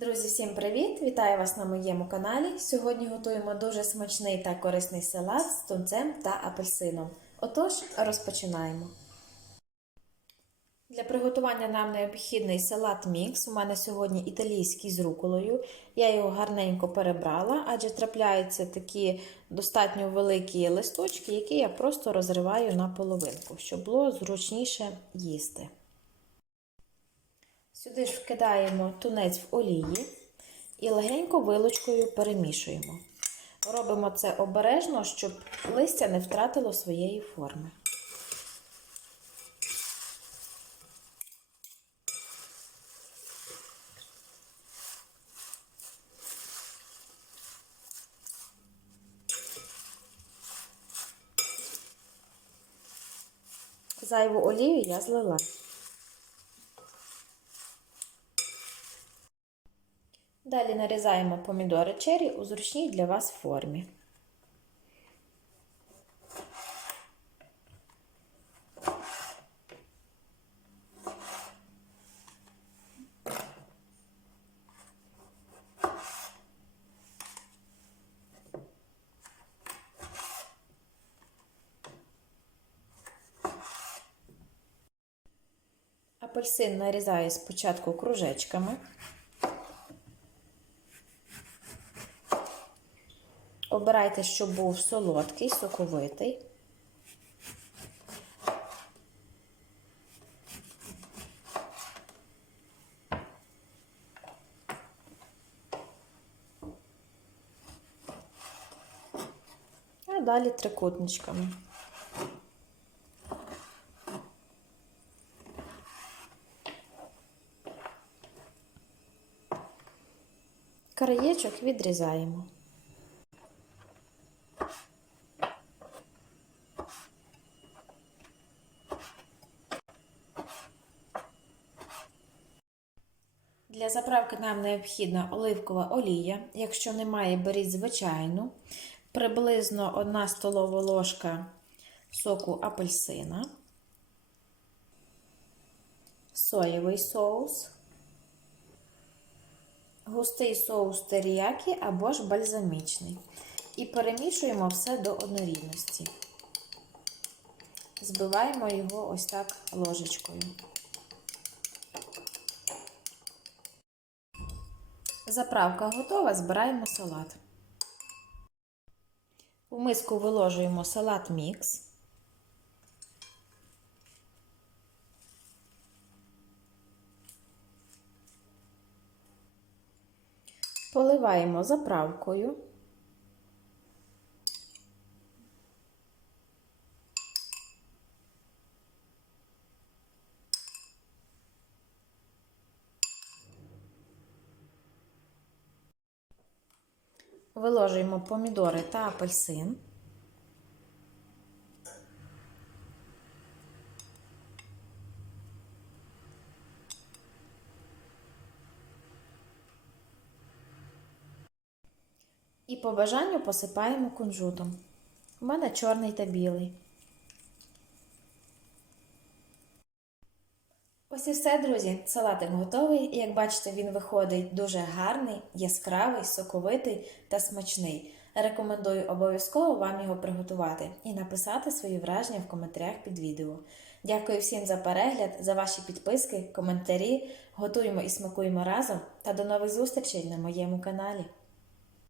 Друзі, всім привіт! Вітаю вас на моєму каналі. Сьогодні готуємо дуже смачний та корисний салат з тунцем та апельсином. Отож, розпочинаємо. Для приготування нам необхідний салат мікс. У мене сьогодні італійський з руколою. Я його гарненько перебрала, адже трапляються такі достатньо великі листочки, які я просто розриваю на половинку, щоб було зручніше їсти. Сюди ж вкидаємо тунець в олії і легенько вилочкою перемішуємо. Робимо це обережно, щоб листя не втратило своєї форми. Зайву олію я злила. Далі нарізаємо помідори чері у зручній для вас формі. Апельсин нарізаю спочатку кружечками. Обирайте, щоб був солодкий, соковитий. А далі трикутничками. Краєчок відрізаємо. Для заправки нам необхідна оливкова олія. Якщо немає, беріть звичайну. Приблизно 1 столова ложка соку апельсина, соєвий соус, густий соус теріякі або ж бальзамічний. І перемішуємо все до однорідності. Збиваємо його ось так ложечкою. Заправка готова, збираємо салат. У миску виложуємо салат мікс. Поливаємо заправкою. Виложуємо помідори та апельсин. І по бажанню посипаємо кунжутом. У мене чорний та білий. Ось і все, друзі. Салатик готовий. Як бачите, він виходить дуже гарний, яскравий, соковитий та смачний. Рекомендую обов'язково вам його приготувати і написати свої враження в коментарях під відео. Дякую всім за перегляд, за ваші підписки, коментарі. Готуємо і смакуємо разом та до нових зустрічей на моєму каналі.